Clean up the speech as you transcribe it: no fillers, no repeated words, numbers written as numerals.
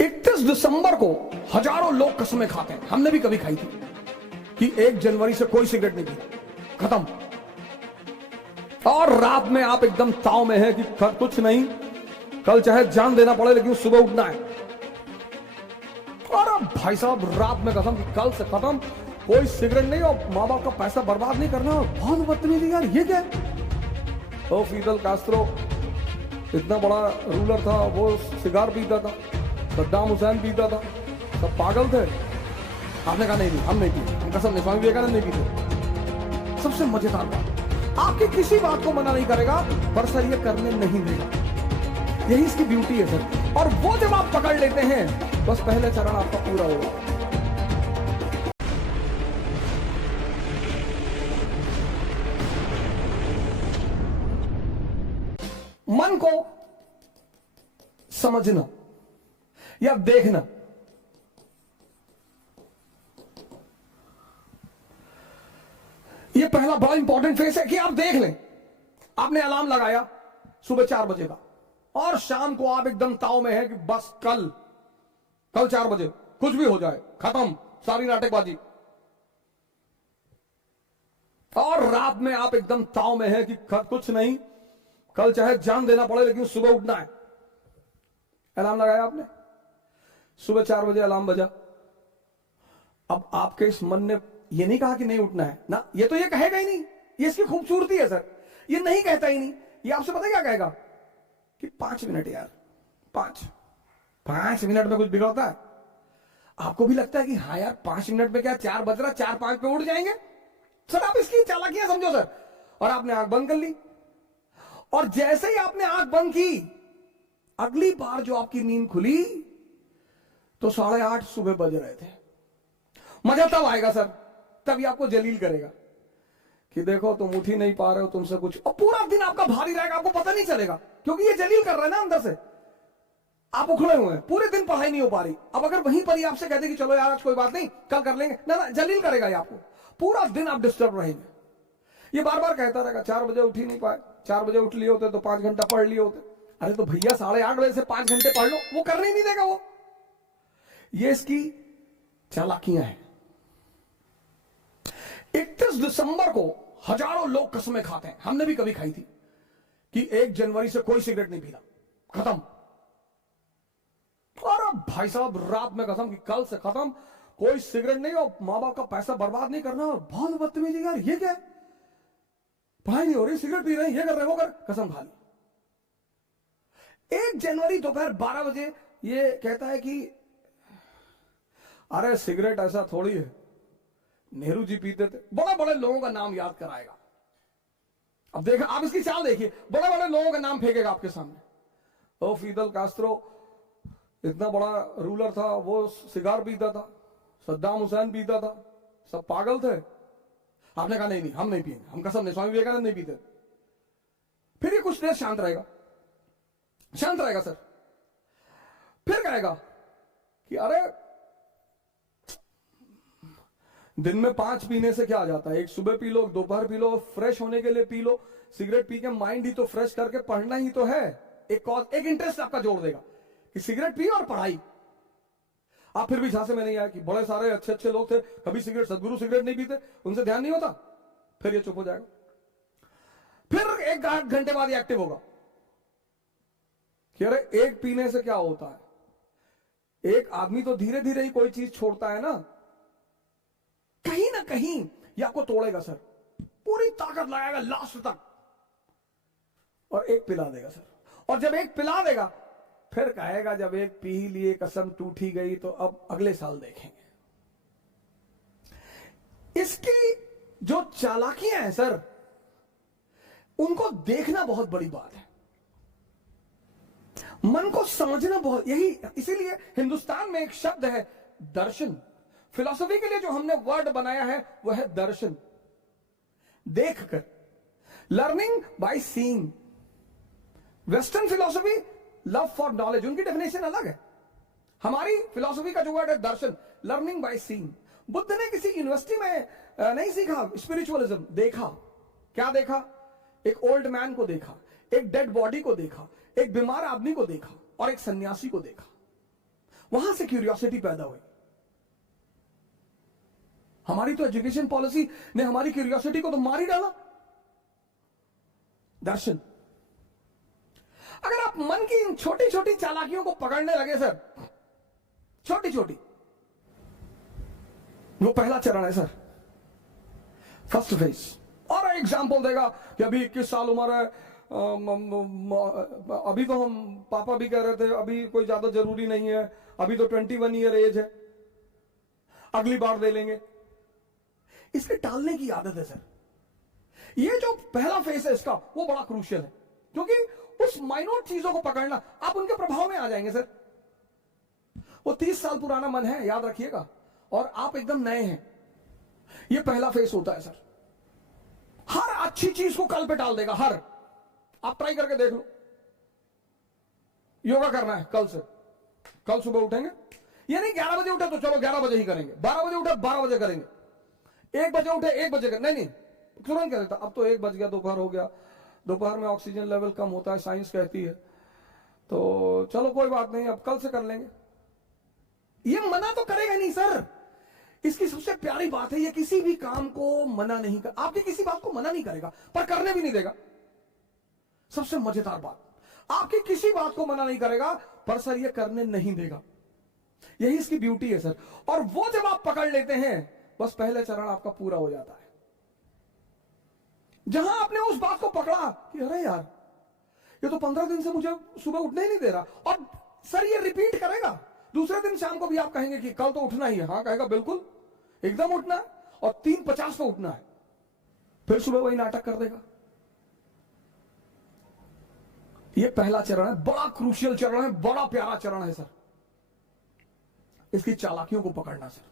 31 दिसंबर को हजारों लोग कसमें खाते हैं, हमने भी कभी खाई थी कि 1 जनवरी से कोई सिगरेट नहीं पी, खत्म। और रात में आप एकदम ताव में है कि कुछ नहीं, कल चाहे जान देना पड़े लेकिन सुबह उठना है। और अब भाई साहब रात में कसम कि कल से खत्म, कोई सिगरेट नहीं और माँ बाप का पैसा बर्बाद नहीं करना। बहुत बदतमीजी यार, ये क्या है? तो फिदल कास्ट्रो इतना बड़ा रूलर था, वो सिगार पीता था, सद्दाम हुसैन पीता था, सब पागल थे। आपने कहा नहीं, हम नहीं पीते, हम कसम नहीं, स्वामी विवेकानंद नहीं पीते। सबसे मजेदार बात, आपकी किसी बात को मना नहीं करेगा पर सर ये करने नहीं देगा, यही इसकी ब्यूटी है सर। और वो जब आप पकड़ लेते हैं बस पहले चरण आपका पूरा होगा। मन को समझना या देखना, यह पहला बड़ा इंपॉर्टेंट फेस है कि आप देख लें। आपने अलार्म लगाया सुबह 4 बजे का और शाम को आप एकदम ताव में है कि बस कल 4 बजे कुछ भी हो जाए, खत्म सारी नाटकबाजी। और रात में आप एकदम ताव में है कि कुछ नहीं, कल चाहे जान देना पड़े लेकिन सुबह उठना है। अलार्म लगाया आपने, सुबह 4 बजे अलार्म बजा। अब आपके इस मन ने ये नहीं कहा कि नहीं उठना है ना, ये तो ये कहेगा ही नहीं, ये इसकी खूबसूरती है सर, ये नहीं कहता ही नहीं। ये आपसे पता क्या कहेगा कि 5 मिनट यार, 5 मिनट में कुछ बिगड़ता है? आपको भी लगता है कि हाँ यार 5 मिनट में क्या, 4 बज रहा, 4-5 पे उठ जाएंगे सर। आप इसकी चालाकियां समझो सर। और आपने आंख बंद कर ली और जैसे ही आपने आंख बंद की, अगली बार जो आपकी नींद खुली तो 8:30 सुबह बज रहे थे। मजा तब आएगा सर, तभी आपको जलील करेगा कि देखो तुम उठ ही नहीं पा रहे हो, तुमसे कुछ। और पूरा दिन आपका भारी रहेगा, आपको पता नहीं चलेगा क्योंकि ये जलील कर रहा है ना अंदर से। आप उखड़े हुए हैं, पूरे दिन पढ़ाई नहीं हो पा रही। अब अगर वहीं पर ही आपसे कहते कि चलो यार आज कोई बात नहीं, कल कर लेंगे, ना जलील करेगा ये आपको। पूरा दिन आप डिस्टर्ब रहेंगे। ये बार बार कहता रहेगा 4 बजे उठ ही नहीं पाए, 4 बजे उठ लिए होते तो 5 घंटा पढ़ लिए होते। अरे तो भैया 8:30 बजे से 5 घंटे पढ़ लो, वो करने ही नहीं देगा वो। ये इसकी चालाकियां हैं। 31 दिसंबर को हजारों लोग कसमें खाते हैं, हमने भी कभी खाई थी कि 1 जनवरी से कोई सिगरेट नहीं पीना, खत्म। और अब भाई साहब रात में कसम कि कल से खत्म, कोई सिगरेट नहीं और मां बाप का पैसा बर्बाद नहीं करना। बहुत बदतमीजी यार, ये क्या है? पढ़ाई नहीं हो रही, सिगरेट पी रहे हैं, ये कर रहे हैं, वो कर, कसम खा ली। 1 जनवरी दोपहर 12 बजे ये कहता है कि अरे सिगरेट ऐसा थोड़ी है, नेहरू जी पीते थे। बड़े बड़े लोगों का नाम याद कराएगा। अब देखा, आप इसकी चाल देखिए, बड़े बड़े लोगों का नाम फेंकेगा आपके सामने। ओ फिदल कास्ट्रो इतना बड़ा रूलर था, वो सिगार पीता था, सद्दाम हुसैन पीता था, सब पागल थे। आपने कहा नहीं, हम नहीं पिएंगे, हम कसम नहीं, स्वामी विवेकानंद नहीं पीते। फिर ये कुछ देर शांत रहेगा सर। फिर कहेगा कि अरे दिन में 5 पीने से क्या आ जाता है, एक सुबह पी लो, दोपहर पी लो, फ्रेश होने के लिए पी लो। सिगरेट पी के माइंड ही तो फ्रेश करके पढ़ना ही तो है। एक इंटरेस्ट आपका जोड़ देगा कि सिगरेट पी और पढ़ाई। आप फिर भी झांसे में नहीं आए कि बड़े सारे अच्छे अच्छे लोग थे, कभी सिगरेट, सदगुरु सिगरेट नहीं पीते, उनसे ध्यान नहीं होता। फिर ये चुप हो जाएगा। फिर 1 घंटे बाद ये एक्टिव होगा कि अरे एक पीने से क्या होता है, एक आदमी तो धीरे धीरे ही कोई चीज छोड़ता है ना कहीं ये आपको तोड़ेगा सर। पूरी ताकत लगाएगा लास्ट तक और एक पिला देगा सर। और जब एक पिला देगा फिर कहेगा जब एक पी ही लिए, कसम टूट ही गई, तो अब अगले साल देखेंगे। इसकी जो चालाकियां हैं सर, उनको देखना बहुत बड़ी बात है, मन को समझना बहुत, यही इसीलिए हिंदुस्तान में एक शब्द है दर्शन। फिलॉसफी के लिए जो हमने वर्ड बनाया है वह है दर्शन, देखकर, learning by seeing. Western philosophy love for knowledge, उनकी डेफिनेशन अलग है। हमारी फिलॉसफी का जो वर्ड है दर्शन, लर्निंग बाय सीइंग। बुद्ध ने किसी यूनिवर्सिटी में नहीं सीखा स्पिरिचुअलिज्म, देखा। क्या देखा? एक ओल्ड मैन को देखा, एक डेड बॉडी को देखा, एक बीमार आदमी को देखा और एक सन्यासी को देखा। वहां से क्यूरियोसिटी पैदा हुई। हमारी तो एजुकेशन पॉलिसी ने हमारी क्यूरियोसिटी को तो मार ही डाला। दर्शन, अगर आप मन की इन छोटी छोटी चालाकियों को पकड़ने लगे सर, छोटी छोटी, वो पहला चरण है सर, फर्स्ट फेज। और एग्जाम्पल देगा कि अभी 21 साल उम्र है, अभी तो हम पापा भी कह रहे थे अभी कोई ज्यादा जरूरी नहीं है, अभी तो 21 ईयर एज है, अगली बार दे लेंगे। इसके टालने की आदत है सर। ये जो पहला फेस है इसका, वो बड़ा क्रूशियल है, क्योंकि उस माइनोर चीजों को पकड़ना, आप उनके प्रभाव में आ जाएंगे सर। वो 30 साल पुराना मन है, याद रखिएगा, और आप एकदम नए हैं। ये पहला फेस होता है सर। हर अच्छी चीज को कल पे टाल देगा, हर। आप ट्राई करके देख लो। योगा करना है कल से, कल सुबह उठेंगे, ये नहीं 11 बजे उठे तो चलो 11 बजे ही करेंगे, 12 बजे उठे 12 बजे करेंगे, 1 बजे उठे 1 बजे करेंगे, नहीं तुरंत कह देता अब तो 1 बज गया, दोपहर हो गया, दोपहर में ऑक्सीजन लेवल कम होता है, साइंस कहती है, तो चलो कोई बात नहीं, अब कल से कर लेंगे। ये मना तो करेगा नहीं सर। इसकी सबसे प्यारी बात है, ये किसी भी काम को मना नहीं कर, आपकी किसी बात को मना नहीं करेगा, पर करने भी नहीं देगा। सबसे मजेदार बात, आपकी किसी बात को मना नहीं करेगा, पर सर ये करने नहीं देगा। यही इसकी ब्यूटी है सर। और वो जब आप पकड़ लेते हैं, बस पहले चरण आपका पूरा हो जाता है। जहां आपने उस बात को पकड़ा कि अरे यार, ये तो 15 दिन से मुझे सुबह उठने ही नहीं दे रहा, और सर ये रिपीट करेगा। दूसरे दिन शाम को भी आप कहेंगे कि कल तो उठना ही है, हाँ कहेगा बिल्कुल एकदम उठना है, और 3:50 पे उठना है, फिर सुबह वही नाटक कर देगा। ये पहला चरण है, बड़ा क्रूशियल चरण है, बड़ा प्यारा चरण है सर, इसकी चालाकियों को पकड़ना सर।